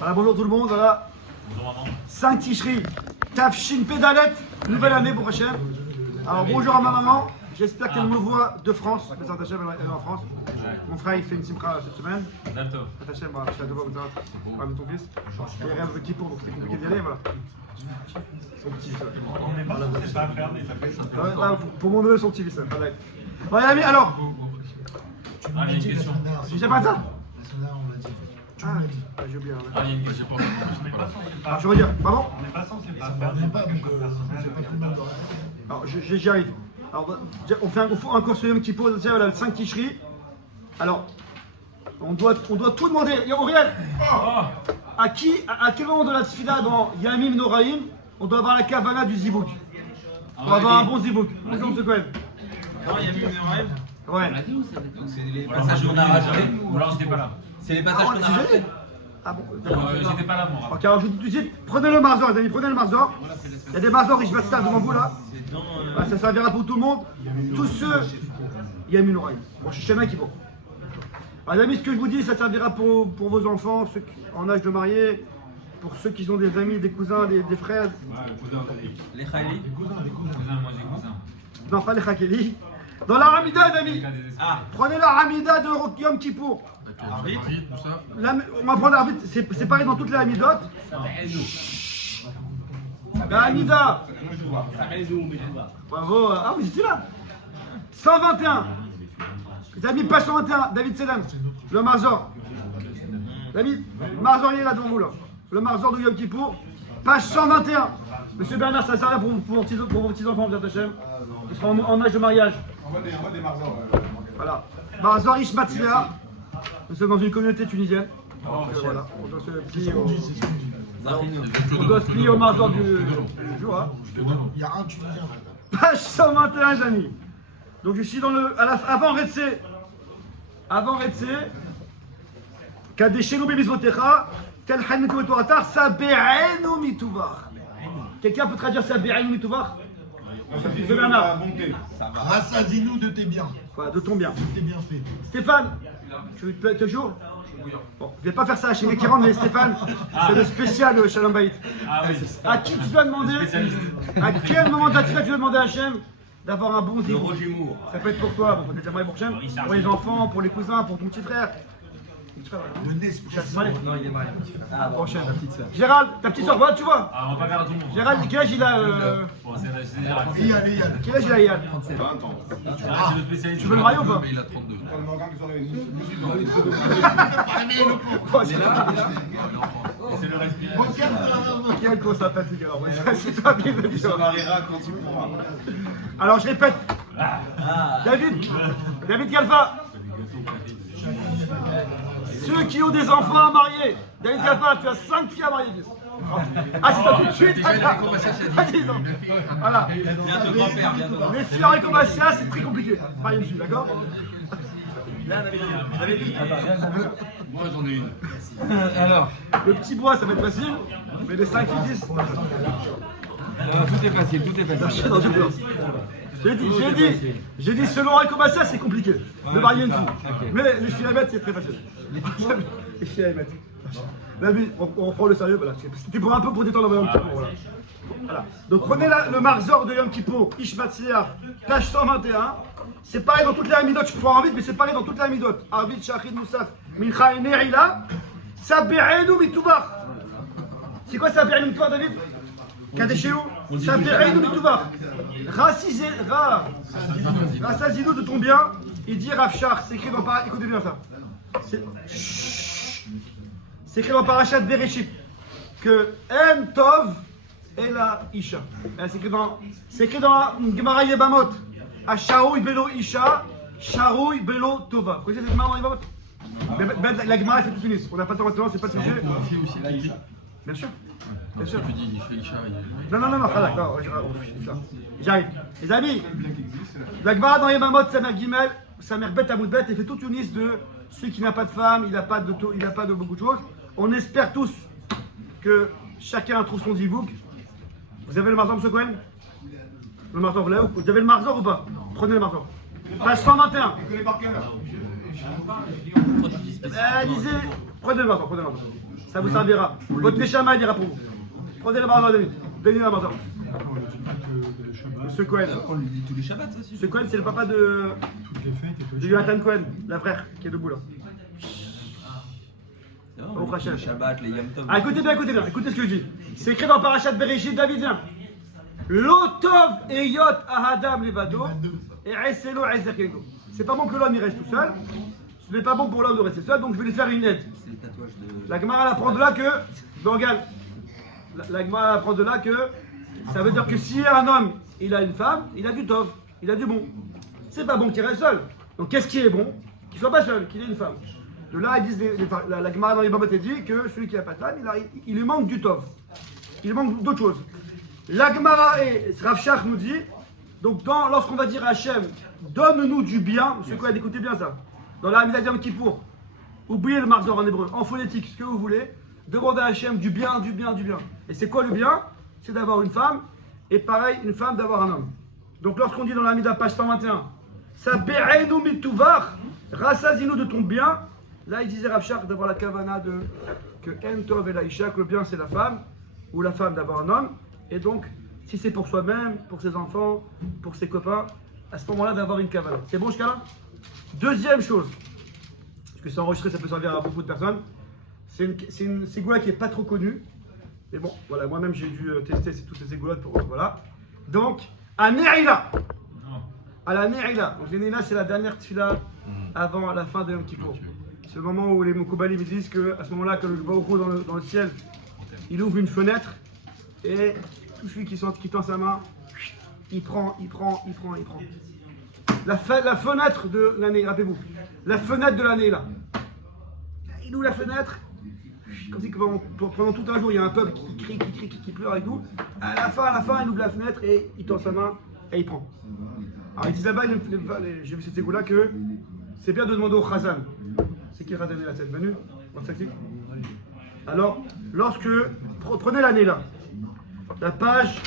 Voilà, bonjour tout le monde, voilà. Bonjour maman. 5 ticheries, Tafshin Pédalette, nouvelle année pour prochaine. Alors bonjour à ma maman, j'espère qu'elle me voit de France, mais Hachem, elle est en France. Mon frère il fait une simcha cette semaine. Dalto. Hachem, voilà, je suis à deux fois comme ton fils. Il y a rien de petit pour, donc c'était compliqué d'y aller, voilà. Son petit, ça. On n'est pas censé pas faire des affaires. Ouais, ouais, pour mon neveu, son petit fils, ça. Voilà. Bon les amis, alors, Ah, il y a une question. j'ai pas ça. On l'a dit. Ah, j'ai oublié. Ah, il y a une question. Ah, je veux dire, pardon. On n'est pas censé Ça pas ne faire revient des pas, donc c'est pas plus mal de rien. Alors, j'y arrive. Alors, on fait un cours sur Yom Kippour, voilà, 5 ticheries. Alors, on doit tout demander. Auriel, à quel moment de la tfila dans Yamim Noraim, on doit avoir la kavana du zibouk? On doit avoir un bon zibouk. Bonjour, M. Cohen. Non, il y a mis Noël. Ouais. Donc c'est les Ou alors, passages qu'on a rajoutés. Ou alors j'étais pas là. C'est les passages qu'on a rajoutés. Ah bon, J'étais pas là moi. ok, alors je vous dis tout de suite, prenez le marzor, les amis, prenez le marzor. Il y a des marzors, je vais ça devant vous là. Ah, ça servira pour tout le monde. Tous ceux, il y a une oreille. Bon, je suis chez qui pour. Alors, les amis, ce que je vous dis, ça servira pour vos enfants, ceux en âge de marier, pour ceux qui ont des amis, des cousins, des frères. Les Khaili. Cousin, moi j'ai cousin. Non, pas les Khakeli. Dans la Hamida, les amis. Ah, Prenez la Hamida de Yom Kippour. arbitre. On va prendre l'arbitre, c'est pareil dans toutes les Hamidot. La Hamida. Bravo. Ah, vous étiez là. 121. Les amis, page 121, David Sedan. Le Marzor. Les amis, Marzor, il est là devant vous là. Le Marzor de Yom Kippour. Page 121. Monsieur Bernard, ça sert pour vos petits-enfants, bien Hachem. Ils seront en âge de mariage. On va des marzors. Voilà. Marzor Ishmatzia. Nous sommes dans une communauté tunisienne. Donc, voilà. On doit se plier au, on doit se plier au Marzor du jour. Hein. Il y a un Tunisien là. Page 121, les amis. Donc je suis dans le. Avant Retse. Avant Retse. Kadeshenu bebizvotecha. Tel hanitu et toratar. Sabe'enu mituvach. Quelqu'un peut traduire Sabe'enu mituvach? Monsieur Bernard. Rassasie-nous de tes biens. Voilà, de ton bien. De tes bienfaits. Stéphane, tu veux toujours? Bon, je vais pas faire ça chez les qui rentrent, mais Stéphane, c'est le spécial de Shalom Bayit. Ah oui. À qui tu dois demander, à quel moment de la tefila tu dois demander à Hachem d'avoir un bon zibouk? Ça peut être pour toi, bon, peut-être pour Hachem, pour les enfants, pour les cousins, pour ton petit frère. De l'esprit. Non, il est mal. Ah, prochaine, ta petite soeur. Gérald, ta petite soeur, voilà, tu vois. Ah, on va pas faire tout le monde. Gérald, quel âge il a Bon, c'est déjà. Eyal. Quel âge il a, Yann? 20 ans. Ah, c'est le spécialiste. Tu veux le marier ou pas? Il a 32. Dans le Marocain qui sont les C'est le respirer. Quel con sympathique alors, ouais, ça, c'est toi qui le dis. se mariera quand il pourra. Alors je répète, David Kalfa, ceux qui ont des enfants à marier, David Kalfa, tu as 5 filles à marier. Ah, c'est pas tout de suite. Vas-y, non. Voilà. Bientôt grand-père, bientôt. Les filles en récommation, c'est très compliqué. Marier une fille, d'accord? Moi j'en ai une. Alors, Le petit bois, ça va être facile, mais les 5 filles, 10. tout est facile, tout est facile. Non, j'ai peur. J'ai dit selon Récomassia, c'est compliqué de marier une fille. Mais les filles à mettre, c'est très facile. Les filles à mettre. Là, lui, on prend le sérieux, voilà. C'était pour un peu pour détendre le Yom Kippour, voilà. Voilà. Donc prenez le Marzor de Yom Kippour, Ishmatzia, page 121. C'est pareil dans toutes les Hamidot, je prends en vite, mais c'est pareil dans toutes les Hamidot. Arvid, Shachid, Moussaf, Mincha et Ne'ila. Sabe'enu mitubach. C'est quoi Sabe'enu mitubach, David? Kadeshéou, Sabe'enu mitubach. Rassasiez-nous de ton bien et dire Rafshar. C'est écrit dans Parashat. Écoutez bien ça. C'est écrit dans Parashat Bereshit que En Tov et la Isha. C'est écrit dans la Gemara Yebamot. Asharoui Belo Isha, Sharoui Belo Tova. Vous connaissez cette Gemara dans Yebamot? La Gemara, c'est tout fini. On n'a pas le temps maintenant, c'est pas le sujet. Bien sûr. Bien sûr. Tu dis, il fait Isha. Non, d'accord, j'arrive. Les amis, la Gemara dans Yemamot, sa mère Gimel, sa mère Bet Amoudbet, elle fait toute une liste de celui qui n'a pas de femme, il n'a pas de beaucoup de choses. On espère tous que chacun trouve son zibouk. Vous avez le Marzor, M. Cohen? Le Marzor, vous avez le Marzor ou pas? Prenez le Marzor. Page 121. Que les par cœur. Lisez, prenez le Marzor, Ça vous servira. Votre Neshama, il ira pour vous. Prenez la marza, donnez la marza. Ce Cohen. On lui dit tous les Shabbats, ça, si. Ce Cohen, c'est le papa de Jonathan Cohen, la frère, qui est debout là. C'est vrai, Au on lui dit Rachel. les Shabbats, les Yom Tov. Ah, écoutez bien, écoutez ce que je dis. C'est écrit dans Parashat Bereshit, David vient. L'otov eyot ahadam levado et eselo ezekego. C'est pas bon que l'homme il reste tout seul. Ce n'est pas bon pour l'homme de rester seul, donc je vais lui faire une aide. C'est le tatouage de. La Gemara elle apprend de là que. Bangal. La Gemara elle apprend de là que. Ça veut dire que si un homme il a une femme, il a du tov, il a du bon. C'est pas bon qu'il reste seul. Donc qu'est-ce qui est bon? Qu'il soit pas seul, qu'il ait une femme. De là, ils disent la Gemara dans les Babot dit que celui qui n'a pas de femme, il lui manque du tov. Il lui manque d'autres choses. La Gemara et Rav Shach nous dit, donc lorsqu'on va dire à Hachem, donne-nous du bien, monsieur Cohen, écoutez bien ça, dans la Hamida Yom Kippour, oubliez le marzor en hébreu, en phonétique, ce que vous voulez, demandez à Hachem du bien, du bien, du bien. Et c'est quoi le bien? C'est d'avoir une femme, et pareil, une femme d'avoir un homme. Donc lorsqu'on dit dans la Hamida, page 121, Sabe'enu mituvar, rassasine-nous de ton bien, là il disait Rav Shach d'avoir la kavana de que En Tov et l'Aïcha, que le bien c'est la femme, ou la femme d'avoir un homme. Et donc, si c'est pour soi-même, pour ses enfants, pour ses copains, à ce moment-là, d'avoir une cavale. C'est bon jusqu'à là? Deuxième chose, parce que c'est enregistré, ça peut servir à beaucoup de personnes, c'est une ségoula qui n'est pas trop connue. Mais bon, voilà, moi-même j'ai dû tester toutes ces ségoulottes pour. Voilà. Donc, à Ne'ila. À la Ne'ila. Donc, les Ne'ila, c'est la dernière tfila avant la fin de Yom Kippour. C'est le moment où les Mokoubalim me disent qu'à ce moment-là, que le Baruch Hu dans le ciel, il ouvre une fenêtre. Et tout celui qui tend sa main, il prend. La fenêtre de l'année, rappelez-vous, la fenêtre de l'année là. Il ouvre la fenêtre, comme si pendant tout un jour il y a un peuple qui crie, qui pleure et tout. À la fin, il ouvre la fenêtre et il tend sa main et il prend. Alors ils disent là-bas, j'ai vu cette égo là que c'est bien de demander au Chazan. C'est qui le Chazan là, cette venue? Alors, prenez l'année là. La page,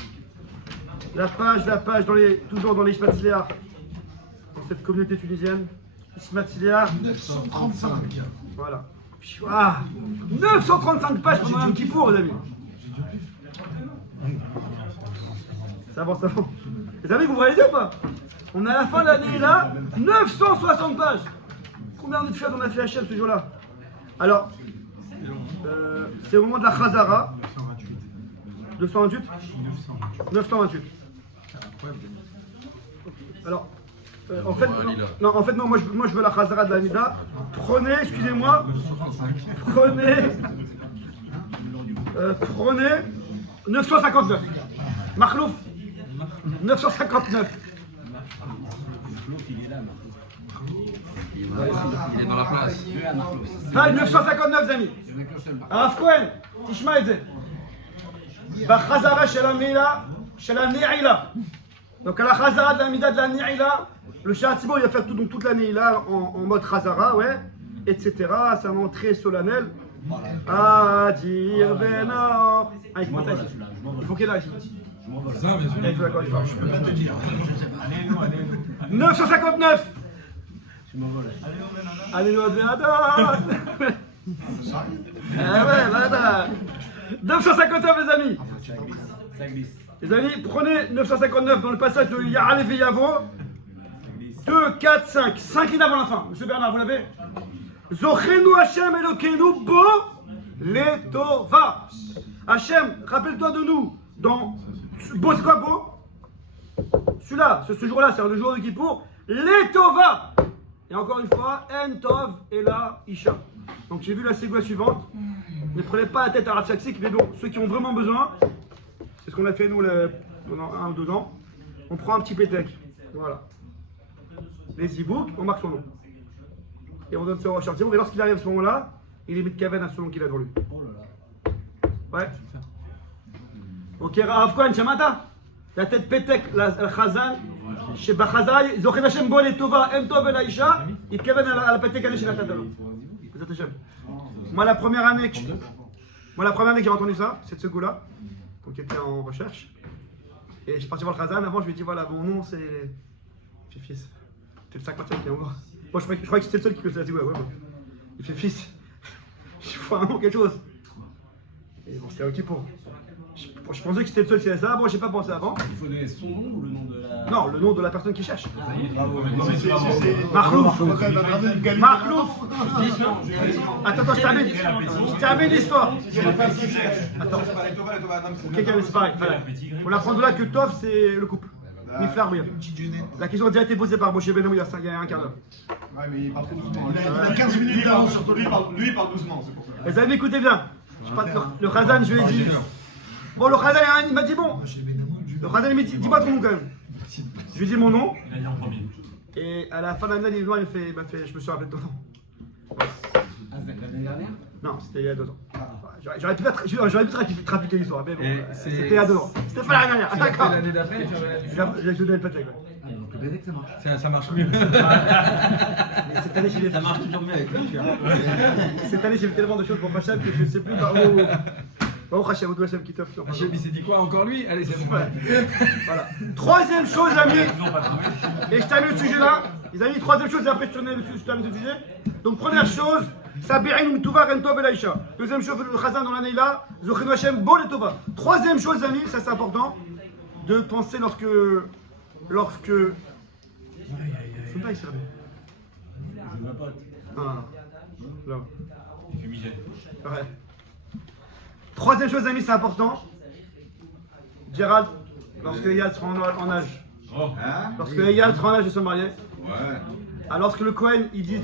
toujours dans les Ishmatzliah, dans cette communauté tunisienne, Ishmatzliah, 935. voilà. Ah, 935 pages pendant un petit cours, les amis. Ça avance. Les amis, vous réalisez ou pas? On est à la fin de l'année là, 960 pages. Combien de choses on a fait Hachem ce jour-là? Alors, c'est au moment de la Chazara. 228 928. Alors, en fait, non, moi je veux la Chazara de la Mida. Prenez, excusez-moi, prenez 959. Makhlouf, 959. Il est dans la place. Page 959, amis. Rav Cohen, תשמע את זה. בחזרה של הנעילה. Donc à la Chazara de la Mida de la Ni'ila, le Shah Tzibor il va faire toute l'année là en mode Chazara, ouais, etc. C'est un moment très solennel. Adir Benor. Ah, il faut pas ça ici. Il faut qu'il aille ici. Ça, bien sûr. Il faut d'accord, il faut. Je peux pas te dire. 959. Alléluia Adonai. Ah ouais, voilà. 959 les amis. Les amis, prenez 959 dans le passage de Ya'alev et Yavo. 2, 4, 5. 5 lignes avant la fin. Monsieur Bernard, vous l'avez? Zochenu Hashem Elokeinu Bo Letova. Hashem, rappelle-toi de nous. Dans Bo, c'est quoi Bo? Celui-là, ce jour-là, c'est le jour de Kippour. Letova. Et encore une fois, En Tov et la Isha. Donc j'ai vu la ségoua suivante. Ne prenez pas la tête à Rav Shaksik, mais bon, ceux qui ont vraiment besoin, c'est ce qu'on a fait nous pendant 1 ou 2 ans. On prend un petit pétec. Voilà. Les e-books, on marque son nom. Et on donne ça au Rav Shaksik. Et lorsqu'il arrive à ce moment-là, il est mis de Kaven à son nom qu'il a devant lui. Ouais. Ok, Rav Cohen, Shamata. La tête pétec, la Chazan. chez Bachazai, Zochen Hashem Bo Letova, En Tov El Aisha, il Kaven à la pétec année chez la Tadalo. Moi, la première année que j'ai entendu ça, c'est de ce goût-là, donc j'étais en recherche. Et je suis parti voir le Khazan. Avant, je lui ai dit voilà, mon nom c'est. J'ai fils. C'est le 50e qui est en bas. Moi, je croyais que c'était le seul qui connaissait la ouais. Il fait fils. Il faut un nom, quelque chose. Et bon, c'était Yom Kippour. Je pensais que c'était le seul qui avait ça. Bon, j'ai pas pensé avant. Il faut donner son nom ou le nom de la. Non, le nom de la personne qui cherche. Marlouf. Marlouf. Attends, je termine l'histoire. Attends. Quelqu'un c'est pareil. Voilà. On apprend de là que Tov c'est le couple. Miflar, oui. La question a déjà été posée par Moshe Benoît il y a un quart d'heure. Ouais, mais il parle trop doucement. Il a 15 minutes d'avance sur toi. Lui, il parle doucement, c'est pour ça. Les amis, écoutez bien. Le Khazan, je lui ai dit. Bon, le Khazan, il m'a dit bon. Le Khazan, il m'a dit, dis-moi ton nom quand même. Je lui ai dit mon nom. Il a dit en premier. Et à la fin de l'année, il m'a fait, je me suis rappelé de ton nom. Ah, l'année dernière. Non, c'était il y a 2 ans. J'aurais pu trafiquer l'histoire, mais bon, Et c'était il y a 2 ans. C'était pas l'année dernière. Ah, d'accord. L'année d'après, tu reviens. J'ai donné le pâté, quoi. Donc le bébé, ça marche. Ça marche mieux. Mais cette année, j'ai fait. Ça marche toujours mieux avec le cœur. Cette année, j'ai fait tellement de choses pour Hachem que je ne sais plus par où. Bon, Hachem, ou Hachem qui t'offre. Hachem, il s'est dit quoi? Encore lui? Allez, c'est bon. Ouais. Voilà. Troisième chose, les amis. Et je termine le sujet là. Les amis, troisième chose, et après je termine le sujet. Donc, première chose, Sabirin Mtouva Rentov El Aïcha. Deuxième chose, le Khazan dans l'année là, Zochim Hachem Bol et Tova. Troisième chose, les amis, ça c'est important, de penser lorsque. C'est pas ici, ah, là. Fumigène. Ouais. Troisième chose, les amis, c'est important. Gérald, lorsque Eyal sera en âge, Oh. lorsque Eyal sera en âge de se marier, alors que le Kohen, il dit,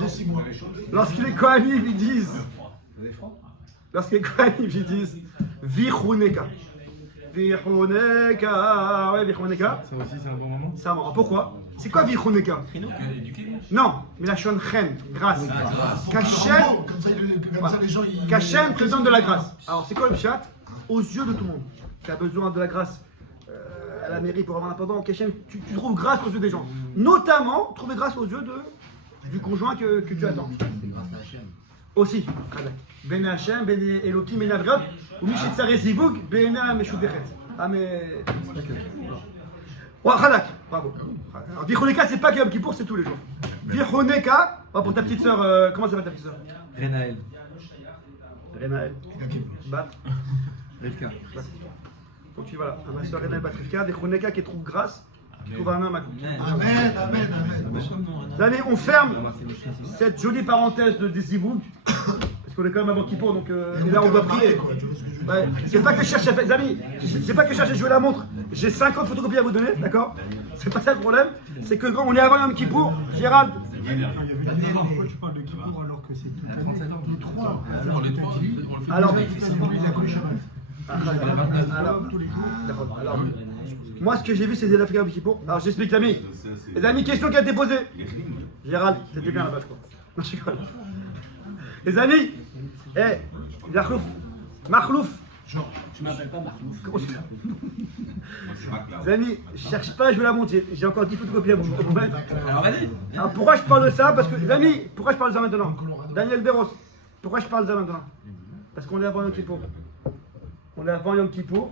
lorsque les Kohanim, ils disent, Vichuneka. Vichuneka, ouais, Vichuneka. Ça aussi, c'est un bon moment. C'est un moment. Pourquoi? C'est quoi Vichuneka? Éduqué. Non, mais la shon chen, grâce. Qu'Hachem, Comme ça, les gens, ils. qu'Hachem te donne de la grâce. Alors, c'est quoi le chat? Aux yeux de tout le monde. Tu as besoin de la grâce à la mairie pour avoir un pendant. Qu'Hachem, tu trouves grâce aux yeux des gens. Notamment, trouver grâce aux yeux du conjoint que tu attends. Aussi. Ben Hachem, Ben Elohim, Ben Avrot, ou Mishitzare Zivug, Ben Meshubechet. Ah, mais. Ouais, Khalak, bravo. Alors, Vichoneka, c'est pas que Yom Kippour, c'est tous les jours. Vichoneka, pour ta petite soeur, comment s'appelle ta petite soeur? Renaël. Renaël. Bat. Rivka. Donc tu voilà, ma soeur Renaël Batrivka, Vichoneka qui trouve grâce, qui trouve un homme à couper. Amen, amen, amen. Allez, on ferme cette jolie parenthèse de Zivug, parce qu'on est quand même avant Kippour, donc et là on doit prier. Ouais. C'est pas que je cherche à faire, les amis, c'est pas que je cherche à jouer la montre. J'ai 50 photocopies à vous donner, d'accord? C'est pas ça le problème. C'est que quand on est avant Yom Kippour, Gérald. Pourquoi tu parles de Kippour alors que c'est tout 3? Alors, Il a connu Shabbat. alors, moi ce que j'ai vu c'est des Africains Yom Kippour. Alors j'explique les amis, question qui a été posée. Gérald, c'était bien là-bas je crois. Non, je rigole. Les amis, Marlouf. Tu m'appelles pas Marlouf. Les amis, je cherche pas à jouer la montre, j'ai encore 10 photocopies à vous mettre. Alors vas-y. Alors pourquoi je parle de ça? Parce que, les amis, pourquoi je parle de ça maintenant? Daniel Béros, pourquoi je parle de ça maintenant? Parce qu'on est avant Yom Kippour. On est avant Yom Kippour.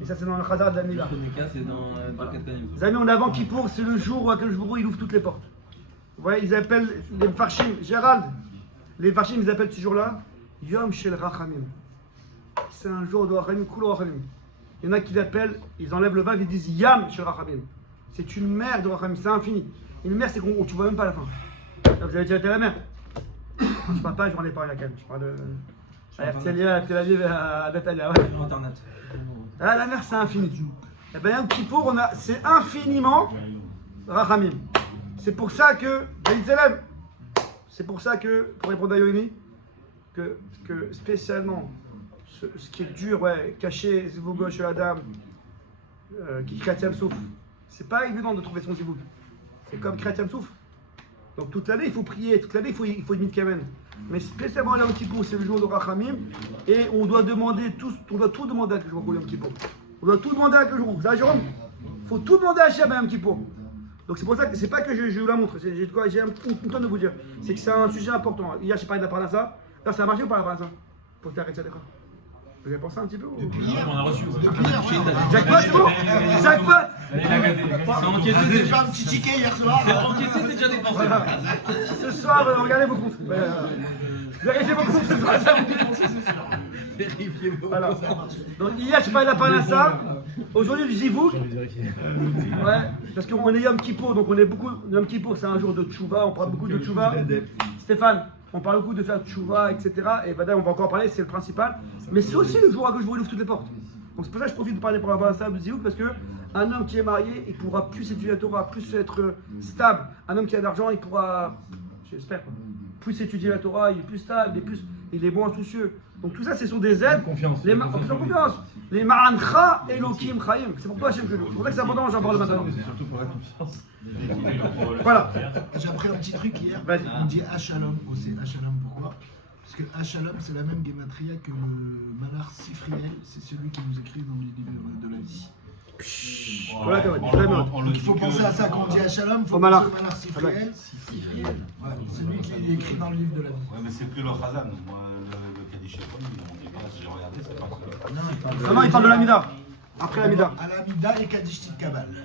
Et ça c'est dans le Khazar de l'année là. Chronica, c'est dans Katanim. Les amis, on est avant Kippour, c'est le jour où il ouvre toutes les portes. Vous voyez, ils appellent les Mfarshim, Gérald, les Mfarshim, ils appellent ce jour-là Yom Shel Rachamim. C'est un jour de Rachamim, Kul Rachamim. Il y en a qui l'appellent, ils enlèvent le vav, ils disent Yam Shel Rachamim. C'est une mer de Rachamim, c'est infini. Une mer, c'est qu'on tu vois même pas la fin. Là, vous avez déjà été à la mer. Je parle pas, je m'en ai parlé à Cannes. Je parle de. À Herzliya, à Tel Aviv, à Natalia. Ouais. Sur Internet. Ah, la mer, c'est infini. Et bien, Yom Kippour, c'est infiniment Rachamim. C'est pour ça que, c'est pour ça que, pour répondre à Yoini, que spécialement, ce qui est dur, ouais, caché, Zivoug chez la dame, qui Kriyat Souf, c'est pas évident de trouver son Zivoug. C'est comme Kriyat Souf. Donc toute l'année, il faut prier, toute l'année, il faut une mitkamen. Mais spécialement Yom Kippour, c'est le jour de Rachamim, et on doit tout demander à Kajou pour Yom Kippour. On doit tout demander à Kajou. Ça, Jérôme? Il faut tout demander à Hachem à Yom Kippour. Donc c'est pour ça que c'est pas que je vous la montre, j'ai un temps de vous dire. C'est que c'est un sujet important. Hier j'ai parlé de la parnassa. Là ça a marché ou pas la parnassa? Pour t'arrêter d'accord? Vous avez pensé un petit peu ou... On a reçu. Jackpot, c'est bon? Jackpot! C'est encaissé, J'ai c'est fait un petit ticket hier soir. encaissé, c'est déjà dépensé. Ce soir, regardez vos comptes. Vérifiez vos comptes, ce sera ça. Vérifiez vos Voilà. Donc hier, je parlais de la Parnassa. Aujourd'hui, du Zivouk. Ouais, parce qu'on est Yom Kippour, donc on est beaucoup. Yom Kippour, c'est un jour de Tchouva, on parle beaucoup de Tchouva. Stéphane, on parle beaucoup de faire Tchouva, etc. Et Vada, on va encore en parler, c'est le principal. Mais c'est aussi le jour où je vous ouvre toutes les portes. Donc c'est pour ça que je profite de parler pour la Parnassa de Zivouk, parce que un homme qui est marié, il pourra plus étudier la Torah, plus être stable. Un homme qui a de l'argent, il pourra, j'espère, plus étudier la Torah, il est plus stable, il est bon insoucieux. Donc tout ça, ce sont des aides. Confiance. Confiance. Les Ma'ancha Elokim Chaim. C'est pourquoi Hachem que nous. C'est pour ça que c'est important, j'en parle maintenant. Surtout pour la confiance. Voilà. J'ai appris un petit truc hier. Vas-y. On dit Hachalom aussi. Hachalom, pourquoi? Parce que Hachalom, c'est la même gematria que le Malar Sifriel. C'est celui qui nous écrit dans les livres de la vie. Voilà, vraiment. Il faut penser à ça quand on dit Hachalom. Il faut Au penser Malar. au Malar Sifriel. Ouais, c'est lui qui est écrit dans le livre de la vie. Ouais, mais c'est plus le Khazan. Moi, le Kaddish Shephem, on dit pas, j'ai regardé, c'est pas Non, il parle Non, il parle de l'Amida. Après l'Amida. à l'Amida et Kaddish Tit Kabal.